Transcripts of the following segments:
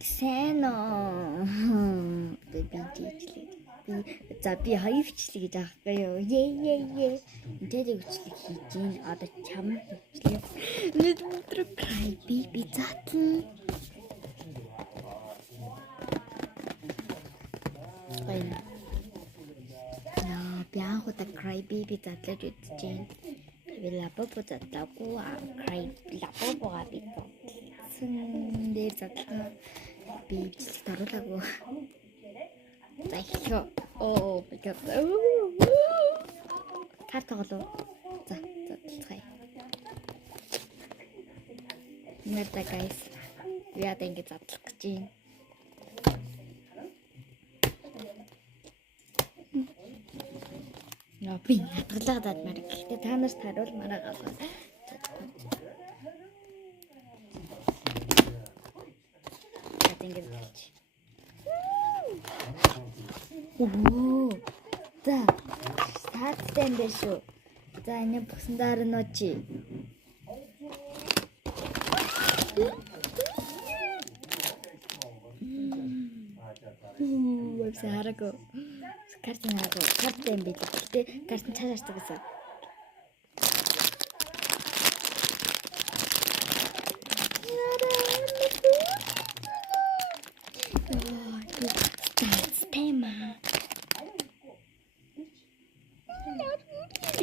Сайн оо. Би жижиг. Би хоёр хвчлэг гэж аахгүй юу. Ээ. Энтэйг хвчлэг хийж ийн. Одоо чам хвчлэг. Өдөр край би затлан. Байна. Би анхудаа край би затлаж үзэж байна. Би лапопо затлаагүй край лапопогаа би дээр затлаа. Би жижиг таруулаагүй. Захио. Оо because карт тоглоо. За задлахай. Нэрдэ guys. Яа ингэ задлах гэж юм. Яа би хатгалаад маар. Гэхдээ та нарт хариулмаар байгаа. Ингэ задлаач. Оо. За. Сааттай дэшүү. За энэ бусандаар нь очи. Вебсайт хараагүй. Картин хараагүй. Картын бит. Гэтэ картин цаашаа гэсэн.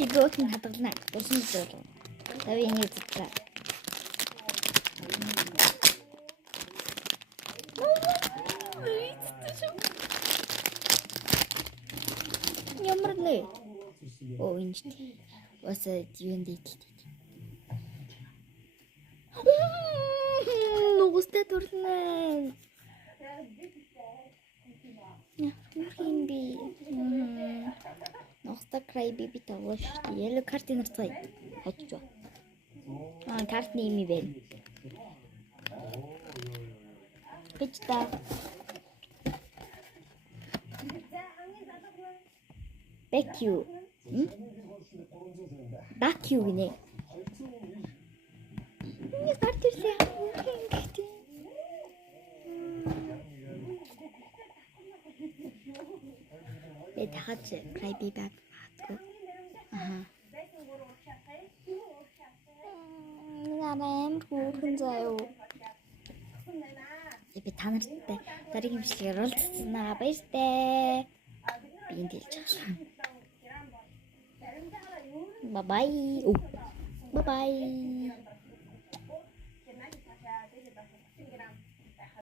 Игоотын хадгална. Бурсан зүйл. Тавь энийг зүтлээ. Ямар нэ? Оо энэ. Бас юунд идэлтэй. Нүгстэй турнаа. Юм би. Носта край биби таваш. Yellow картын нарцгай. Очиж. Картны юм бэ. Бичтэй. Back you. Back you гинэ. Не стартирсэ. Би дахиж край би back хатгүй. Нарийн хүүхэн заяа. Би та нартай дараагийн бичлэгээр уулзсанаа баяртай. Би энд хэлж байгаа. Bye bye.